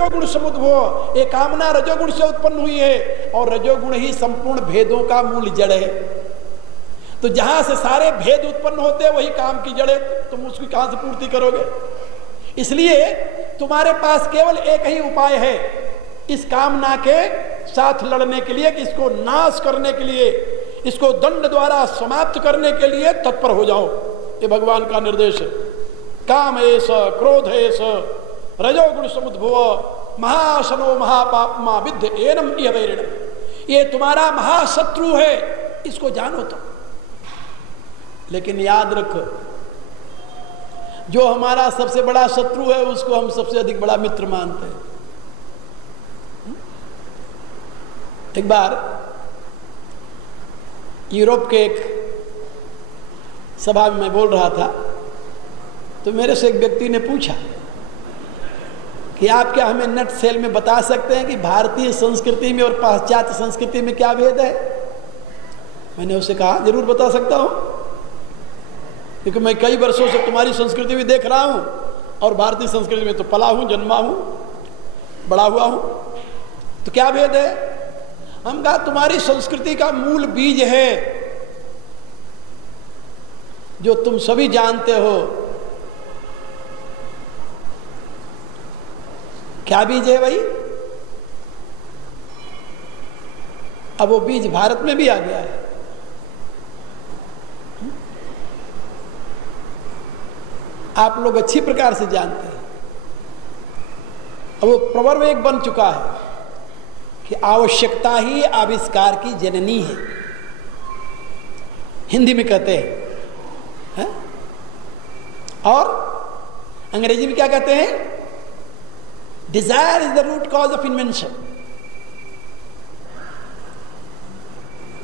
रजोगुण समुद्भव, ये कामना रजोगुण से उत्पन्न हुई है और रजोगुण ही संपूर्ण भेदों का मूल जड़ है। तो जहां से सारे भेद उत्पन्न होते हैं वही काम की जड़ है, तुम उसकी कहां से पूर्ति करोगे? इसलिए तुम्हारे पास केवल एक ही उपाय है इस कामना के साथ लड़ने के लिए, कि इसको नाश करने के लिए, इसको दंड द्वारा समाप्त करने के लिए तत्पर हो जाओ। ये भगवान का निर्देश है। काम एष क्रोध एष रजोगुण समुद्भव महाशनो महापापमा विद्य एनम इहवैरिणम। ये तुम्हारा महाशत्रु है, इसको जानो तुम। लेकिन याद रखो, जो हमारा सबसे बड़ा शत्रु है उसको हम सबसे अधिक बड़ा मित्र मानते हैं। एक बार यूरोप के एक सभा में मैं बोल रहा था, तो मेरे से एक व्यक्ति ने पूछा कि आप क्या हमें नट सेल में बता सकते हैं कि भारतीय संस्कृति में और पाश्चात्य संस्कृति में क्या भेद है? मैंने उससे कहा जरूर बता सकता हूं, क्योंकि मैं कई वर्षों से तुम्हारी संस्कृति भी देख रहा हूं और भारतीय संस्कृति में तो पला हूं, जन्मा हूं, बड़ा हुआ हूं। तो क्या भेद है? हम कहा तुम्हारी संस्कृति का मूल बीज है जो तुम सभी जानते हो। क्या बीज है भाई? अब वो बीज भारत में भी आ गया है। आप लोग अच्छी प्रकार से जानते हैं। अब वो प्रवर्ब एक बन चुका है कि आवश्यकता ही आविष्कार की जननी है, हिंदी में कहते हैं। और अंग्रेजी में क्या कहते हैं? Desire is the root cause of invention.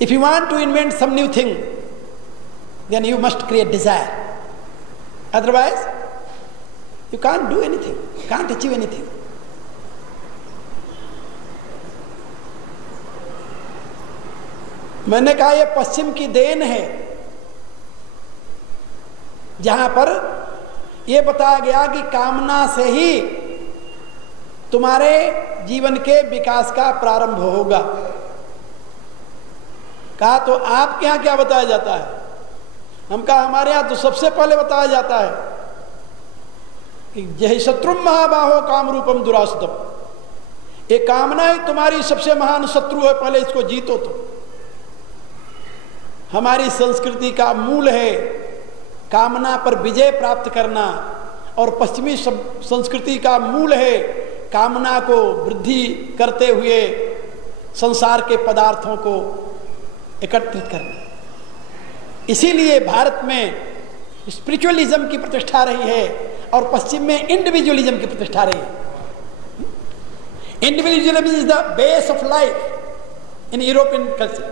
If you want to invent some new thing then you must create desire, otherwise you can't do anything, can't achieve anything. मैंने कहा यह पश्चिम की देन है, जहां पर यह बताया गया कि कामना से ही तुम्हारे जीवन के विकास का प्रारंभ होगा। कहा तो आपके यहां क्या बताया जाता है? हम कहा हमारे यहां तो सबसे पहले बताया जाता है कि जय शत्रुम महाबाहो काम रूपम दुरासतम। ये कामना ही तुम्हारी सबसे महान शत्रु है, पहले इसको जीतो। तो हमारी संस्कृति का मूल है कामना पर विजय प्राप्त करना, और पश्चिमी संस्कृति का मूल है कामना को वृद्धि करते हुए संसार के पदार्थों को एकत्रित करना। इसीलिए भारत में स्पिरिचुअलिज्म की प्रतिष्ठा रही है और पश्चिम में इंडिविजुअलिज्म की प्रतिष्ठा रही है। Individualism is the base of life in European culture.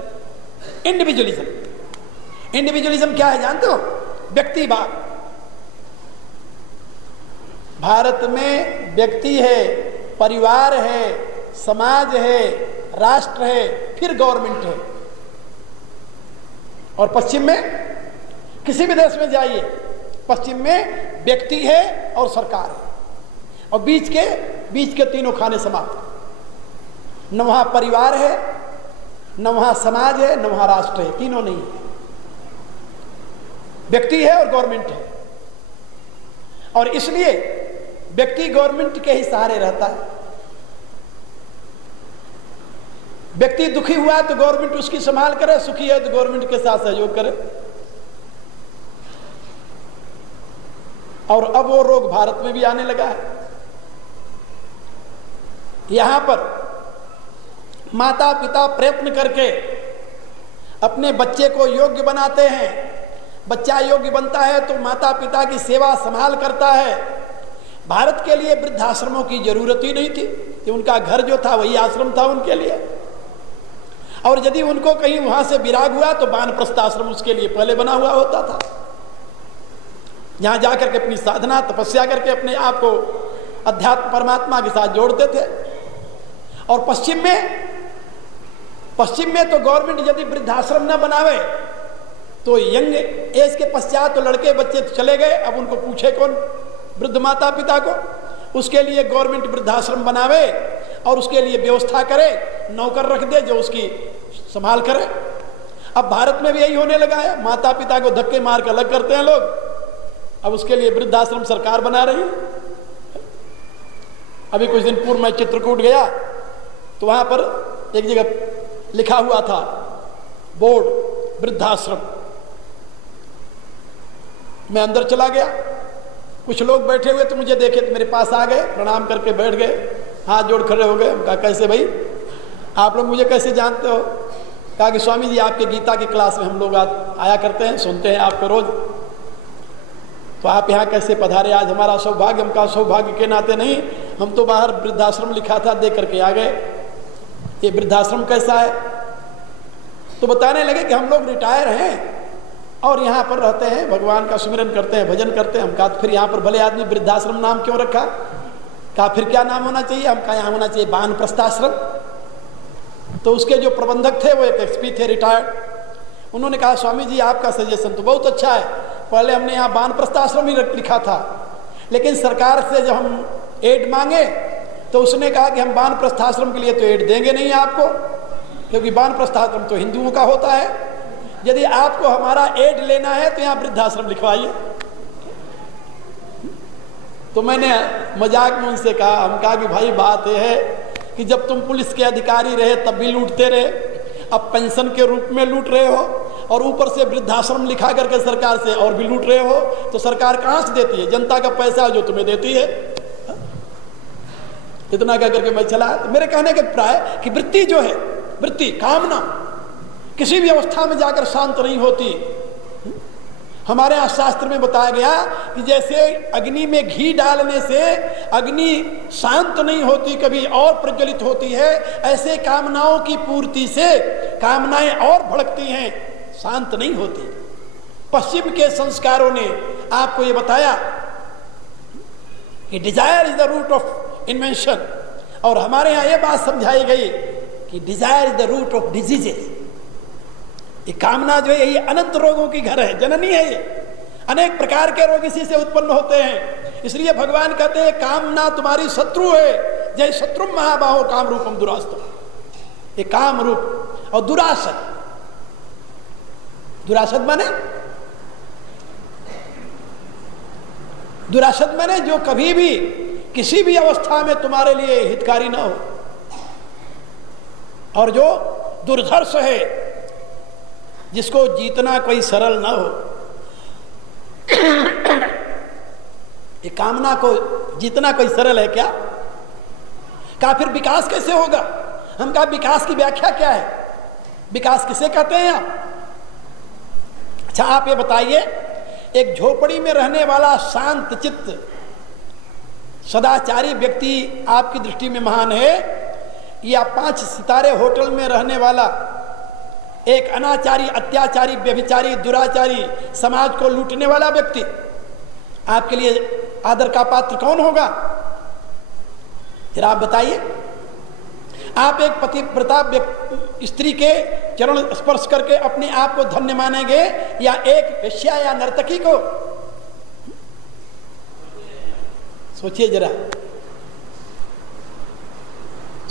Individualism क्या है जानते हो? व्यक्तिवाद। भारत में व्यक्ति है, परिवार है, समाज है, राष्ट्र है, फिर गवर्नमेंट है। और पश्चिम में किसी भी देश में जाइए, पश्चिम में व्यक्ति है और सरकार है, और बीच के तीनों खाने समाप्त। न वहां परिवार है, न वहां समाज है, न वहां राष्ट्र है, तीनों नहीं है। व्यक्ति है और गवर्नमेंट है, और इसलिए व्यक्ति गवर्नमेंट के ही सहारे रहता है। व्यक्ति दुखी हुआ तो गवर्नमेंट उसकी संभाल करे, सुखी है तो गवर्नमेंट के साथ सहयोग करे। और अब वो रोग भारत में भी आने लगा है। यहां पर माता पिता प्रयत्न करके अपने बच्चे को योग्य बनाते हैं। बच्चा योग्य बनता है तो माता पिता की सेवा संभाल करता है। भारत के लिए वृद्धाश्रमों की जरूरत ही नहीं थी, कि उनका घर जो था वही आश्रम था उनके लिए। और यदि उनको कहीं वहां से विराग हुआ तो वानप्रस्थ आश्रम उसके लिए पहले बना हुआ होता था, जहां जाकर के अपनी साधना तपस्या करके अपने आप को अध्यात्म परमात्मा के साथ जोड़ते थे। और पश्चिम में तो गवर्नमेंट यदि वृद्धाश्रम न बनावे तो यंग एज के पश्चात तो लड़के बच्चे चले गए, अब उनको पूछे कौन? वृद्ध माता पिता को। उसके लिए गवर्नमेंट वृद्धाश्रम बनावे और उसके लिए व्यवस्था करे, नौकर रख दे जो उसकी संभाल करे। अब भारत में भी यही होने लगा है, माता पिता को धक्के मार कर अलग करते हैं लोग, अब उसके लिए वृद्धाश्रम सरकार बना रही है। अभी कुछ दिन पूर्व मैं चित्रकूट गया तो वहां पर एक जगह लिखा हुआ था बोर्ड वृद्धाश्रम। मैं अंदर चला गया, कुछ लोग बैठे हुए तो मुझे देखे तो मेरे पास आ गए, प्रणाम करके बैठ गए, हाथ जोड़ खड़े हो गए। हम कहा कैसे भाई, आप लोग मुझे कैसे जानते हो? कहा कि स्वामी जी आपके गीता की क्लास में हम लोग आया करते हैं, सुनते हैं आपको रोज, तो आप यहाँ कैसे पधारे? आज हमारा सौभाग्य। हम कहा सौभाग्य के नाते नहीं, हम तो बाहर वृद्धाश्रम लिखा था देख करके आ गए, ये वृद्धाश्रम कैसा है? तो बताने लगे कि हम लोग रिटायर हैं और यहाँ पर रहते हैं, भगवान का सुमिरन करते हैं, भजन करते हैं। हम कहा फिर यहाँ पर भले आदमी वृद्धाश्रम नाम क्यों रखा? कहा फिर क्या नाम होना चाहिए? हम कहा यहाँ होना चाहिए वानप्रस्थाश्रम। तो उसके जो प्रबंधक थे वो एक एसपी थे रिटायर्ड, उन्होंने कहा स्वामी जी आपका सजेशन तो बहुत अच्छा है, पहले हमने यहाँ वानप्रस्थाश्रम ही लिखा था, लेकिन सरकार से जब हम एड मांगे तो उसने कहा कि हम वानप्रस्थाश्रम के लिए तो एड देंगे नहीं आपको, क्योंकि वानप्रस्थाश्रम तो हिंदुओं का होता है, यदि आपको हमारा एड लेना है तो यहाँ वृद्धाश्रम लिखवाइए। तो मैंने मजाक में उनसे कहा, हम कहा कि भाई बात यह है कि जब तुम पुलिस के अधिकारी रहे तब भी लूटते रहे, अब पेंशन के रूप में लूट रहे हो और ऊपर से वृद्धाश्रम लिखा करके सरकार से और भी लूट रहे हो, तो सरकार कहाँ से देती है? जनता का पैसा जो तुम्हें देती है। इतना कह करके मैं चला। तो मेरे कहने के प्राय कि वृत्ति जो है, वृत्ति कामना किसी भी अवस्था में जाकर शांत नहीं होती। हमारे यहाँ शास्त्र में बताया गया कि जैसे अग्नि में घी डालने से अग्नि शांत नहीं होती, कभी और प्रज्वलित होती है, ऐसे कामनाओं की पूर्ति से कामनाएं और भड़कती हैं, शांत नहीं होती। पश्चिम के संस्कारों ने आपको ये बताया कि desire is the root of invention, और हमारे यहाँ ये बात समझाई गई कि desire is the root of diseases. ये कामना जो है ये अनंत रोगों की घर है, जननी है ये, अनेक प्रकार के रोग इसी से उत्पन्न होते हैं। इसलिए भगवान कहते हैं कामना तुम्हारी शत्रु है, जय शत्रु महाबाहो काम रूपम दुरास्त। ये काम रूप और दुरासद, दुरासद माने, दुरासद माने जो कभी भी किसी भी अवस्था में तुम्हारे लिए हितकारी ना हो, और जो दुर्धर्ष है, जिसको जीतना कोई सरल ना हो। ये कामना को जीतना कोई सरल है क्या? कहा फिर विकास कैसे होगा? हम कहा विकास की व्याख्या क्या है? विकास किसे कहते हैं आप? अच्छा आप ये बताइए, एक झोपड़ी में रहने वाला शांत चित्त सदाचारी व्यक्ति आपकी दृष्टि में महान है, या 5 सितारे होटल में रहने वाला एक अनाचारी, अत्याचारी, व्यभिचारी, दुराचारी, समाज को लूटने वाला व्यक्ति आपके लिए आदर का पात्र कौन होगा? जरा आप बताइए। आप एक पतिव्रता स्त्री के चरण स्पर्श करके अपने आप को धन्य मानेंगे, या एक वेश्या या नर्तकी को? सोचिए जरा।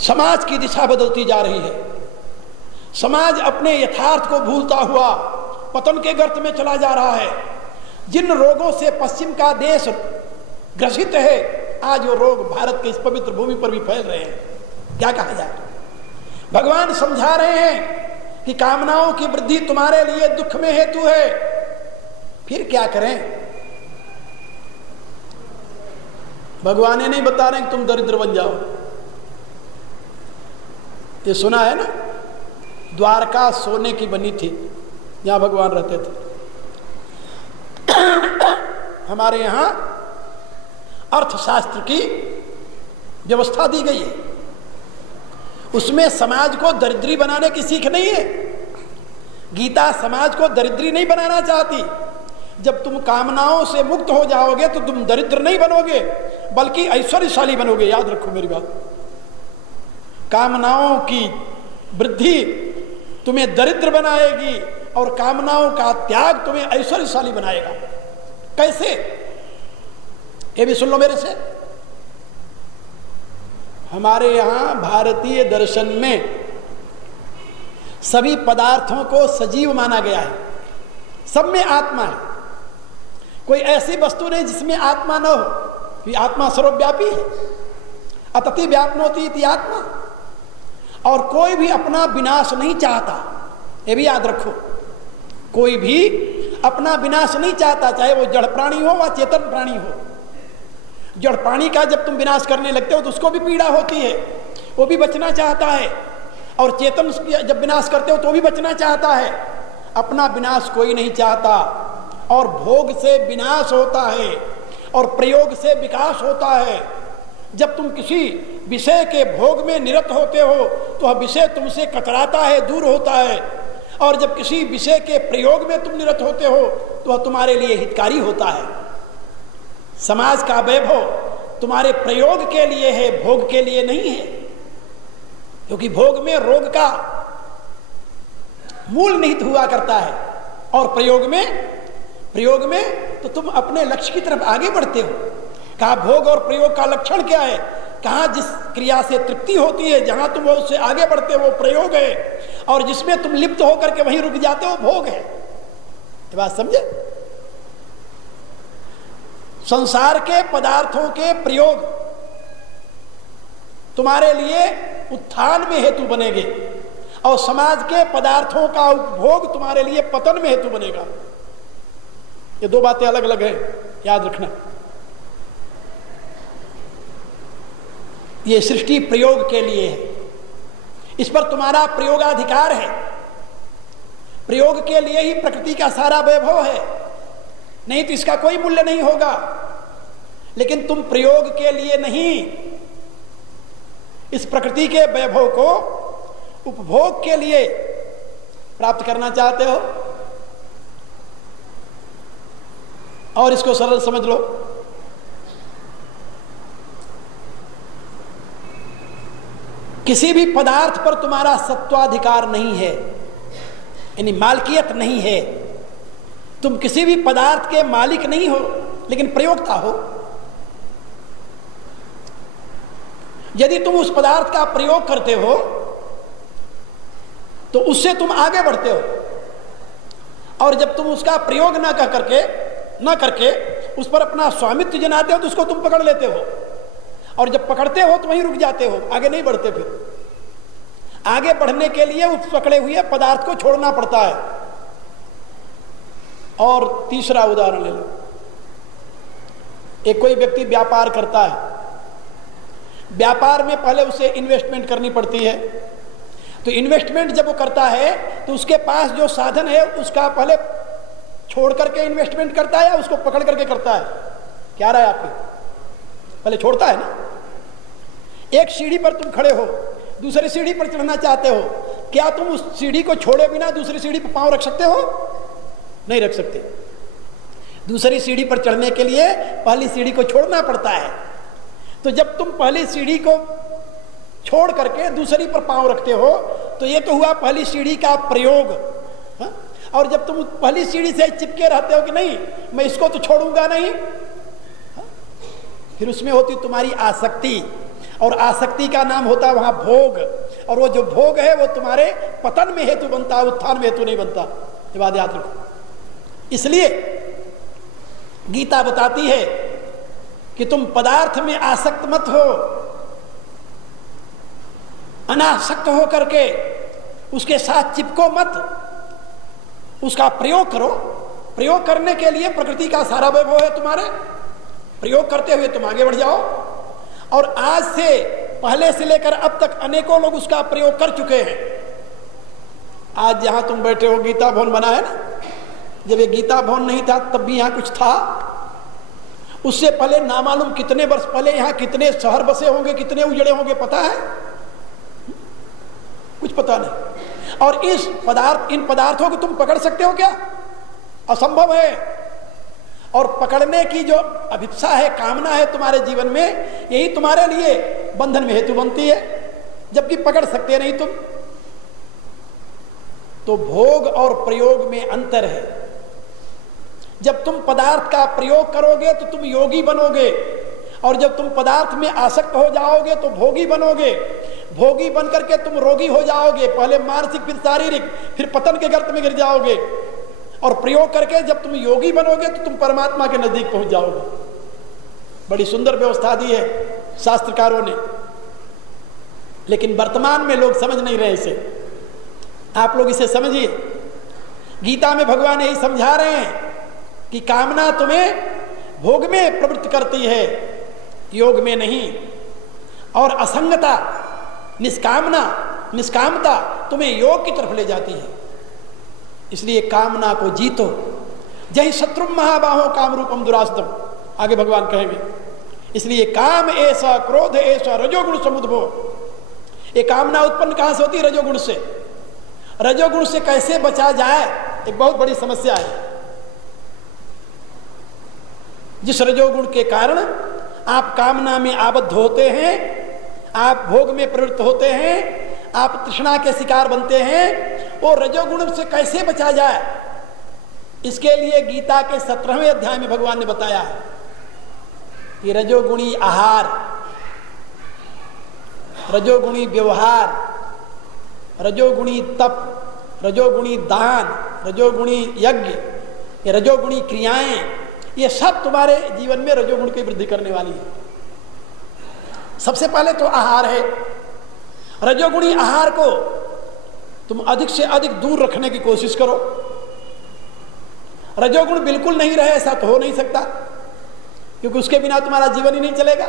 समाज की दिशा बदलती जा रही है, समाज अपने यथार्थ को भूलता हुआ पतन के गर्त में चला जा रहा है। जिन रोगों से पश्चिम का देश ग्रसित है, आज वो रोग भारत के इस पवित्र भूमि पर भी फैल रहे हैं। क्या कहा जाए? भगवान समझा रहे हैं कि कामनाओं की वृद्धि तुम्हारे लिए दुख में हेतु है, फिर क्या करें? भगवान ये नहीं बता रहे कि तुम दरिद्र बन जाओ। ये सुना है ना, द्वारका सोने की बनी थी, जहां भगवान रहते थे। हमारे यहां अर्थशास्त्र की व्यवस्था दी गई है, उसमें समाज को दरिद्री बनाने की सीख नहीं है। गीता समाज को दरिद्री नहीं बनाना चाहती। जब तुम कामनाओं से मुक्त हो जाओगे तो तुम दरिद्र नहीं बनोगे, बल्कि ऐश्वर्यशाली बनोगे। याद रखो मेरी बात। कामनाओं की वृद्धि तुम्हें दरिद्र बनाएगी और कामनाओं का त्याग तुम्हें ऐश्वर्यशाली बनाएगा। कैसे? ये भी सुन लो मेरे से। हमारे यहाँ भारतीय दर्शन में सभी पदार्थों को सजीव माना गया है, सब में आत्मा है। कोई ऐसी वस्तु नहीं जिसमें आत्मा न हो। ये आत्मा सर्वव्यापी है, अतति व्याप्नोति इति आत्मा। और कोई भी अपना विनाश नहीं चाहता, ये भी याद रखो। कोई भी अपना विनाश नहीं चाहता, चाहे वो जड़ प्राणी हो व चेतन प्राणी हो। जड़ प्राणी का जब तुम विनाश करने लगते हो तो उसको भी पीड़ा होती है, वो भी बचना चाहता है। और चेतन जब विनाश करते हो तो भी बचना चाहता है। अपना विनाश कोई नहीं चाहता। और भोग से विनाश होता है और प्रयोग से विकास होता है। जब तुम किसी विषय के भोग में निरत होते हो तो वह विषय तुमसे कतराता है, दूर होता है। और जब किसी विषय के प्रयोग में तुम निरत होते हो तो वह तुम्हारे लिए हितकारी होता है। समाज का वैभव तुम्हारे प्रयोग के लिए है, भोग के लिए नहीं है। क्योंकि भोग में रोग का मूल निहित हुआ करता है। और प्रयोग में तो तुम अपने लक्ष्य की तरफ आगे बढ़ते हो। कहा भोग और प्रयोग का लक्षण क्या है? कहा जिस क्रिया से तृप्ति होती है, जहां तुम उससे आगे बढ़ते हो वो प्रयोग है। और जिसमें तुम लिप्त होकर के वहीं रुक जाते हो भोग है। ये बात समझे? संसार के पदार्थों के प्रयोग तुम्हारे लिए उत्थान में हेतु बनेंगे और समाज के पदार्थों का उपभोग तुम्हारे लिए पतन में हेतु बनेगा। ये दो बातें अलग अलग हैं, याद रखना। ये सृष्टि प्रयोग के लिए है, इस पर तुम्हारा प्रयोगाधिकार है। प्रयोग के लिए ही प्रकृति का सारा वैभव है, नहीं तो इसका कोई मूल्य नहीं होगा। लेकिन तुम प्रयोग के लिए नहीं, इस प्रकृति के वैभव को उपभोग के लिए प्राप्त करना चाहते हो। और इसको सरल समझ लो, किसी भी पदार्थ पर तुम्हारा सत्वाधिकार नहीं है, यानी मालकियत नहीं है। तुम किसी भी पदार्थ के मालिक नहीं हो, लेकिन प्रयोक्ता हो। यदि तुम उस पदार्थ का प्रयोग करते हो तो उससे तुम आगे बढ़ते हो। और जब तुम उसका प्रयोग न करके उस पर अपना स्वामित्व जनाते हो तो उसको तुम पकड़ लेते हो। और जब पकड़ते हो तो वहीं रुक जाते हो, आगे नहीं बढ़ते। फिर आगे बढ़ने के लिए उस पकड़े हुए पदार्थ को छोड़ना पड़ता है। और तीसरा उदाहरण ले लो। एक कोई व्यक्ति व्यापार करता है, व्यापार में पहले उसे इन्वेस्टमेंट करनी पड़ती है। तो इन्वेस्टमेंट जब वो करता है तो उसके पास जो साधन है उसका पहले छोड़ करके इन्वेस्टमेंट करता है या उसको पकड़ करके करता है? क्या राय आपकी? पहले छोड़ता है ना। एक सीढ़ी पर तुम खड़े हो, दूसरी सीढ़ी पर चढ़ना चाहते हो, क्या तुम उस सीढ़ी को छोड़े बिना दूसरी सीढ़ी पर पांव रख सकते हो? नहीं रख सकते। दूसरी सीढ़ी पर चढ़ने के लिए पहली सीढ़ी को छोड़ना पड़ता है। तो जब तुम पहली सीढ़ी को छोड़ करके दूसरी पर पांव रखते हो तो ये तो हुआ पहली सीढ़ी का प्रयोग। हा? और जब तुम पहली सीढ़ी से चिपके रहते हो कि नहीं मैं इसको तो छोड़ूंगा नहीं, हा? फिर उसमें होती तुम्हारी आसक्ति। और आसक्ति का नाम होता है वहां भोग। और वो जो भोग है वो तुम्हारे पतन में हेतु बनता है, उत्थान में हेतु नहीं बनता। ये बात याद रखो। इसलिए गीता बताती है कि तुम पदार्थ में आसक्त मत हो, अनासक्त हो करके उसके साथ चिपको मत, उसका प्रयोग करो। प्रयोग करने के लिए प्रकृति का सारा वैभव है तुम्हारे, प्रयोग करते हुए तुम आगे बढ़ जाओ। और आज से पहले से लेकर अब तक अनेकों लोग उसका प्रयोग कर चुके हैं। आज जहां तुम बैठे हो गीता भवन बना है ना, जब ये गीता भवन नहीं था तब भी यहां कुछ था। उससे पहले नामालूम कितने वर्ष पहले यहां कितने शहर बसे होंगे, कितने उजड़े होंगे, पता है? कुछ पता नहीं। और इन पदार्थों को तुम पकड़ सकते हो क्या? असंभव है। और पकड़ने की जो अभिप्सा है, कामना है तुम्हारे जीवन में, यही तुम्हारे लिए बंधन में हेतु बनती है, जबकि पकड़ सकते नहीं तुम। तो भोग और प्रयोग में अंतर है। जब तुम पदार्थ का प्रयोग करोगे तो तुम योगी बनोगे, और जब तुम पदार्थ में आसक्त हो जाओगे तो भोगी बनोगे, भोगी बन करके तुम रोगी हो जाओगे, पहले मानसिक फिर शारीरिक, फिर पतन के गर्त में गिर जाओगे। और प्रयोग करके जब तुम योगी बनोगे तो तुम परमात्मा के नजदीक पहुंच जाओगे। बड़ी सुंदर व्यवस्था दी है शास्त्रकारों ने, लेकिन वर्तमान में लोग समझ नहीं रहे इसे। आप लोग इसे समझिए। गीता में भगवान यही समझा रहे हैं कि कामना तुम्हें भोग में प्रवृत्त करती है, योग में नहीं। और असंगता, निष्कामता तुम्हें योग की तरफ ले जाती है। इसलिए कामना को जीतो। जय शत्रु महाबाहो काम रूपम दुरास्तम, आगे भगवान कहेंगे। इसलिए काम ऐसा, क्रोध ऐसा, रजोगुण समुद्भव। ये कामना उत्पन्न कहां से होती है? रजोगुण से। रजोगुण से कैसे बचा जाए, एक बहुत बड़ी समस्या है। जिस रजोगुण के कारण आप कामना में आबद्ध होते हैं, आप भोग में प्रवृत्त होते हैं, आप तृष्णा के शिकार बनते हैं, वो रजोगुण से कैसे बचा जाए, इसके लिए गीता के 17वें अध्याय में भगवान ने बताया है कि रजोगुणी आहार, रजोगुणी व्यवहार, रजोगुणी तप, रजोगुणी दान, रजोगुणी यज्ञ, ये रजोगुणी क्रियाएं, ये सब तुम्हारे जीवन में रजोगुण की वृद्धि करने वाली है। सबसे पहले तो आहार है। रजोगुणी आहार को तुम अधिक से अधिक दूर रखने की कोशिश करो। रजोगुण बिल्कुल नहीं रहे ऐसा तो हो नहीं सकता, क्योंकि उसके बिना तुम्हारा जीवन ही नहीं चलेगा।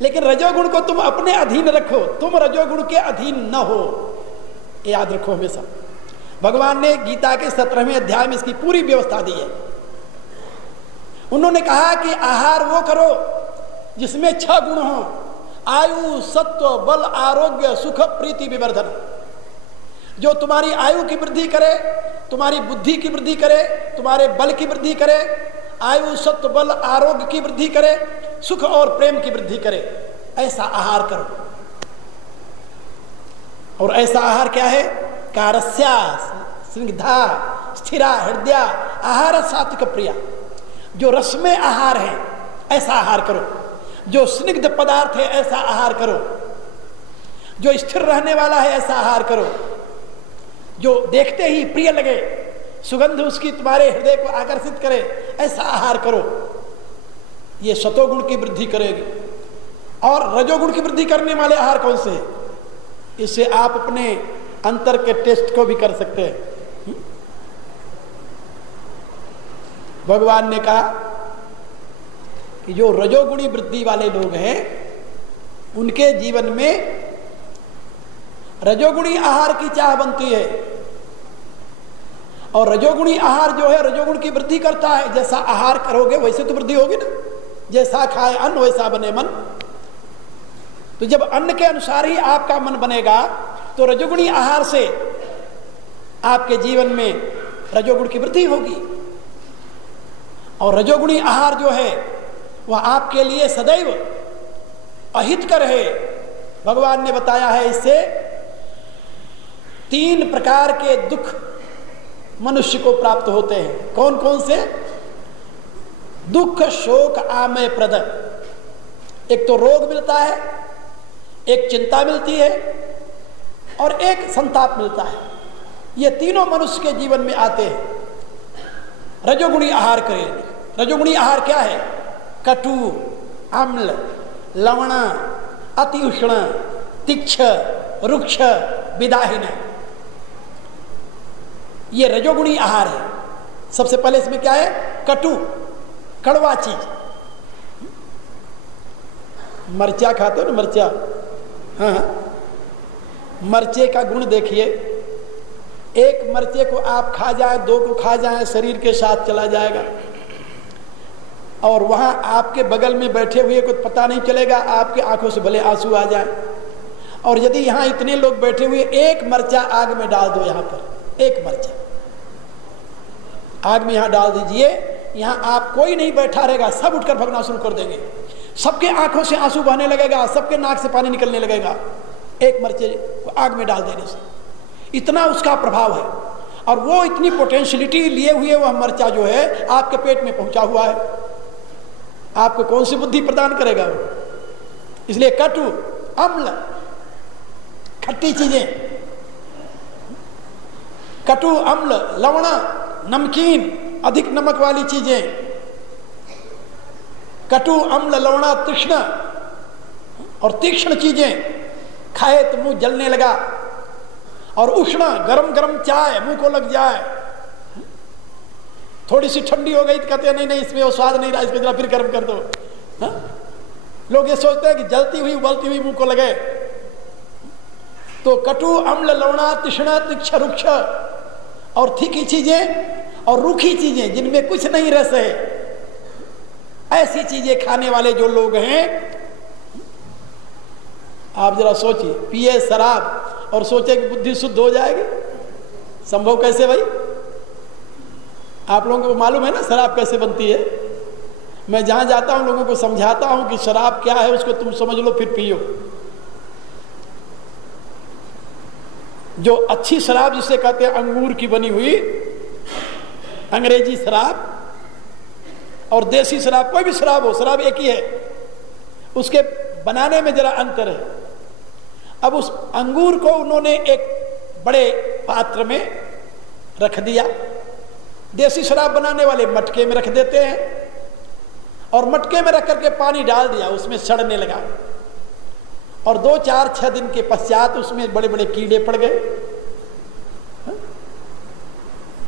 लेकिन रजोगुण को तुम अपने अधीन रखो, तुम रजोगुण के अधीन न हो, याद रखो हमेशा। भगवान ने गीता के 17वें अध्याय में इसकी पूरी व्यवस्था दी है। उन्होंने कहा कि आहार वो करो जिसमें 6 गुण हो: आयु, सत्व, बल, आरोग्य, सुख, प्रीति, विवर्धन। जो तुम्हारी आयु की वृद्धि करे, तुम्हारी बुद्धि की वृद्धि करे, तुम्हारे बल की वृद्धि करे, आयु, सत्व, बल, आरोग्य की वृद्धि करे, सुख और प्रेम की वृद्धि करे, ऐसा आहार करो। और ऐसा आहार क्या है? कारस्या स्निग्धा स्थिरा हृदय आहार सात्विक प्रिया। जो रस में आहार है ऐसा आहार करो, जो स्निग्ध पदार्थ है ऐसा आहार करो, जो स्थिर रहने वाला है ऐसा आहार करो, जो देखते ही प्रिय लगे, सुगंध उसकी तुम्हारे हृदय को आकर्षित करे, ऐसा आहार करो। ये सतोगुण की वृद्धि करेगी। और रजोगुण की वृद्धि करने वाले आहार कौन से? इससे आप अपने अंतर के टेस्ट को भी कर सकते हैं। भगवान ने कहा कि जो रजोगुणी वृद्धि वाले लोग हैं उनके जीवन में रजोगुणी आहार की चाह बनती है। और रजोगुणी आहार जो है रजोगुण की वृद्धि करता है। जैसा आहार करोगे वैसे तो वृद्धि होगी ना। जैसा खाए अन्न वैसा बने मन। तो जब अन्न के अनुसार ही आपका मन बनेगा तो रजोगुणी आहार से आपके जीवन में रजोगुण की वृद्धि होगी। और रजोगुणी आहार जो है वह आपके लिए सदैव अहितकर है। भगवान ने बताया है इससे 3 प्रकार के दुख मनुष्य को प्राप्त होते हैं। कौन कौन से? दुख, शोक, आमय प्रद। एक तो रोग मिलता है, एक चिंता मिलती है और एक संताप मिलता है। ये तीनों मनुष्य के जीवन में आते हैं। रजोगुणी आहार करेंगे। रजोगुणी आहार क्या है? कटु, अम्ल, लवण, अति उष्ण, तीक्ष्ण, रुक्ष, विदाहीन। ये रजोगुणी आहार है। सबसे पहले इसमें क्या है? कटु, कड़वा चीज। मरचा खाते हो ना, मरचा। हाँ, मरचे का गुण देखिए। एक मरचे को आप खा जाए, 2 को खा जाए, शरीर के साथ चला जाएगा। और वहां आपके बगल में बैठे हुए को पता नहीं चलेगा, आपके आंखों से भले आंसू आ जाए। और यदि यहाँ इतने लोग बैठे हुए, एक मरचा आग में डाल दो, यहाँ पर एक मरचा आग में यहाँ डाल दीजिए, यहाँ आप कोई नहीं बैठा रहेगा, सब उठकर भगना शुरू कर देंगे। सबके आंखों से आंसू बहने लगेगा, सबके नाक से पानी निकलने लगेगा, एक मरचे को आग में डाल देने से। इतना उसका प्रभाव है। और वो इतनी पोटेंशियलिटी लिए हुए वह मरचा जो है आपके पेट में पहुंचा हुआ है। आपको कौन सी बुद्धि प्रदान करेगा वो? इसलिए कटु, अम्ल, खट्टी चीजें, कटु, अम्ल, लवण, नमकीन, अधिक नमक वाली चीजें, कटु, अम्ल, लवण, तीक्ष्ण और तीक्ष्ण चीजें खाए तो मुंह जलने लगा, और उष्ण, गरम गरम चाय मुंह को लग जाए, थोड़ी सी ठंडी हो गई तो कहते हैं नहीं नहीं इसमें वो स्वाद नहीं रहा, इसको जरा फिर गर्म कर दो। हा? लोग ये सोचते हैं कि जलती हुई उबलती हुई मुंह को लगे। तो कटु, अम्ल, लवणा, तीक्ष्ण, तीक्ष्ण, रुक्ष और तीखी चीजें और रूखी चीजें जिनमें कुछ नहीं रस है, ऐसी चीजें खाने वाले जो लोग हैं, आप जरा सोचिए, पिए शराब और सोचे कि बुद्धि शुद्ध हो जाएगी, संभव कैसे भाई? आप लोगों को मालूम है ना शराब कैसे बनती है? मैं जहां जाता हूं लोगों को समझाता हूं कि शराब क्या है, उसको तुम समझ लो फिर पियो। जो अच्छी शराब जिसे कहते हैं अंगूर की बनी हुई, अंग्रेजी शराब और देसी शराब, कोई भी शराब हो, शराब एक ही है, उसके बनाने में जरा अंतर है। अब उस अंगूर को उन्होंने एक बड़े पात्र में रख दिया, देसी शराब बनाने वाले मटके में रख देते हैं, और मटके में रख करके पानी डाल दिया, उसमें सड़ने लगा, और 2, 4, 6 दिन के पश्चात उसमें बड़े बड़े कीड़े पड़ गए,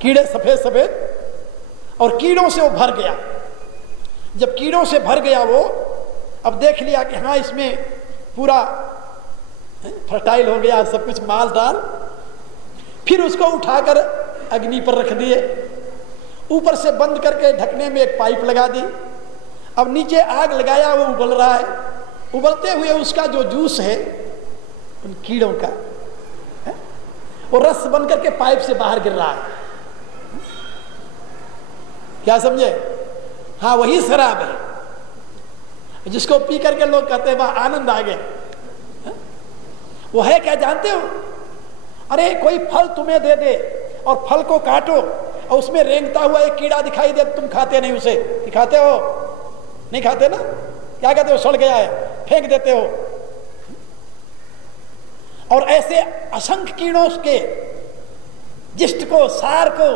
कीड़े सफेद सफेद, और कीड़ों से वो भर गया। जब कीड़ों से भर गया वो, अब देख लिया कि हाँ इसमें पूरा फर्टाइल हो गया, सब कुछ माल डाल, फिर उसको उठाकर अग्नि पर रख दिए, ऊपर से बंद करके ढकने में एक पाइप लगा दी। अब नीचे आग लगाया, वो उबल रहा है, उबलते हुए उसका जो जूस है उन कीड़ों का है? वो रस बन करके पाइप से बाहर गिर रहा है। क्या समझे? हाँ वही शराब है जिसको पी करके लोग कहते हैं वाह आनंद आ गया। वो है क्या जानते हो? अरे कोई फल तुम्हें दे दे और फल को काटो और उसमें रेंगता हुआ एक कीड़ा दिखाई दे, तुम खाते नहीं उसे, खाते हो? नहीं खाते ना? क्या कहते हो? सड़ गया है, फेंक देते हो। और ऐसे असंख्य कीड़ों के जिष्ट को, सार को,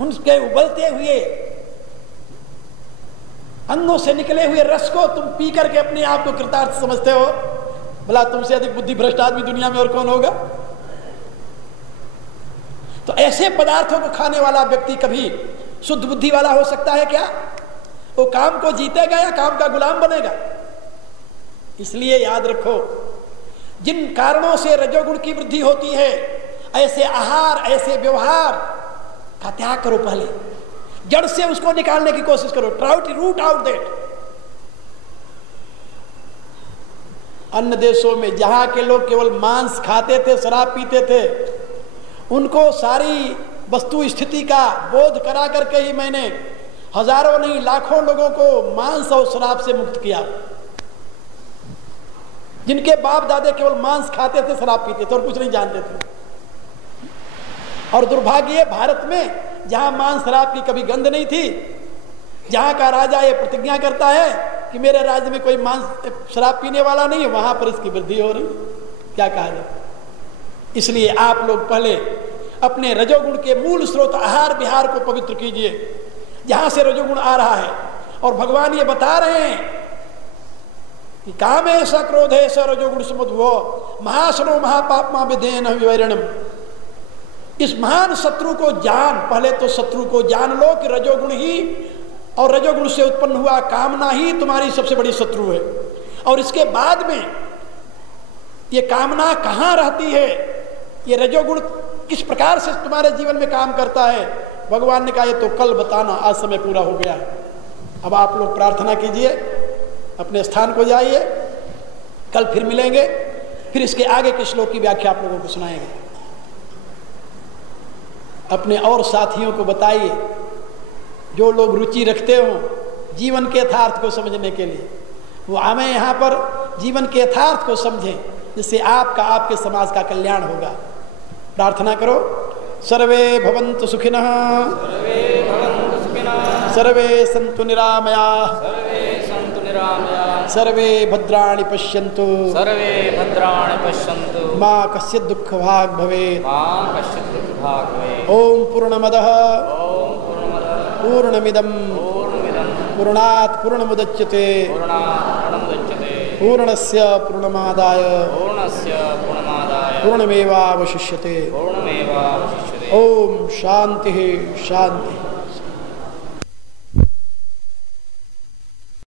उनके उबलते हुए अंगों से निकले हुए रस को तुम पी करके अपने आप को कृतार्थ समझते हो? भला तुमसे अधिक बुद्धि भ्रष्ट आदमी दुनिया में और कौन होगा? तो ऐसे पदार्थों को खाने वाला व्यक्ति कभी शुद्ध बुद्धि वाला हो सकता है क्या? वो काम को जीतेगा या काम का गुलाम बनेगा? इसलिए याद रखो, जिन कारणों से रजोगुण की वृद्धि होती है, ऐसे आहार, ऐसे व्यवहार का त्याग करो। पहले जड़ से उसको निकालने की कोशिश करो। Root out that. अन्य देशों में जहां के लोग केवल मांस खाते थे, शराब पीते थे, उनको सारी वस्तु स्थिति का बोध करा करके ही मैंने हजारों नहीं लाखों लोगों को मांस और शराब से मुक्त किया। जिनके बाप दादे केवल मांस खाते थे, शराब पीते थे और कुछ नहीं जानते थे। और दुर्भाग्य भारत में जहां मांस शराब की कभी गंध नहीं थी, जहां का राजा ये प्रतिज्ञा करता है कि मेरे राज्य में कोई मांस शराब पीने वाला नहीं है, वहां पर इसकी वृद्धि हो रही। क्या कहा जाए? इसलिए आप लोग पहले अपने रजोगुण के मूल स्रोत आहार विहार को पवित्र कीजिए, जहां से रजोगुण आ रहा है। और भगवान ये बता रहे हैं कि काम ऐसा क्रोध है ऐसा रजोगुण समुद्भव महासनो महापापमा विधेन विवरणम। इस महान शत्रु को जान, पहले तो शत्रु को जान लो कि रजोगुण ही और रजोगुण से उत्पन्न हुआ कामना ही तुम्हारी सबसे बड़ी शत्रु है। और इसके बाद में ये कामना कहाँ रहती है, ये रजोगुण किस प्रकार से तुम्हारे जीवन में काम करता है, भगवान ने कहा ये तो कल बताना, आज समय पूरा हो गया है। अब आप लोग प्रार्थना कीजिए, अपने स्थान को जाइए, कल फिर मिलेंगे, फिर इसके आगे के श्लोक की व्याख्या आप लोगों को सुनाएंगे। अपने और साथियों को बताइए जो लोग रुचि रखते हो जीवन के यथार्थ को समझने के लिए, वो हमें यहाँ पर जीवन के यथार्थ को समझें, जिससे आपका, आपके समाज का कल्याण होगा। प्रार्थना करो। सर्वे भवन्तु सुखिनः। सर्वे सन्तु निरामयाः सर्वे सन्तु निरामयाः सर्वे भद्राणि पश्यन्तु सर्वे भद्राणि पश्यन्तु मा कश्चित् दुःखभाग् भवेत् मा कश्चित् दुःखभाग् भवेत्। ॐ पूर्णमदः ॐ पूर्णमदः पूर्णमिदं पूर्णमिदं पूर्णात् पूर्णमुदच्यते पूर्णात् पूर्णमुदच्यते पूर्णस्य पूर्णमादाय पूर्णस्य पूर्णमादाय पूर्णमेवावशिष्यते। पूर्णमेवावशिष्यते। ओम शांति शांति।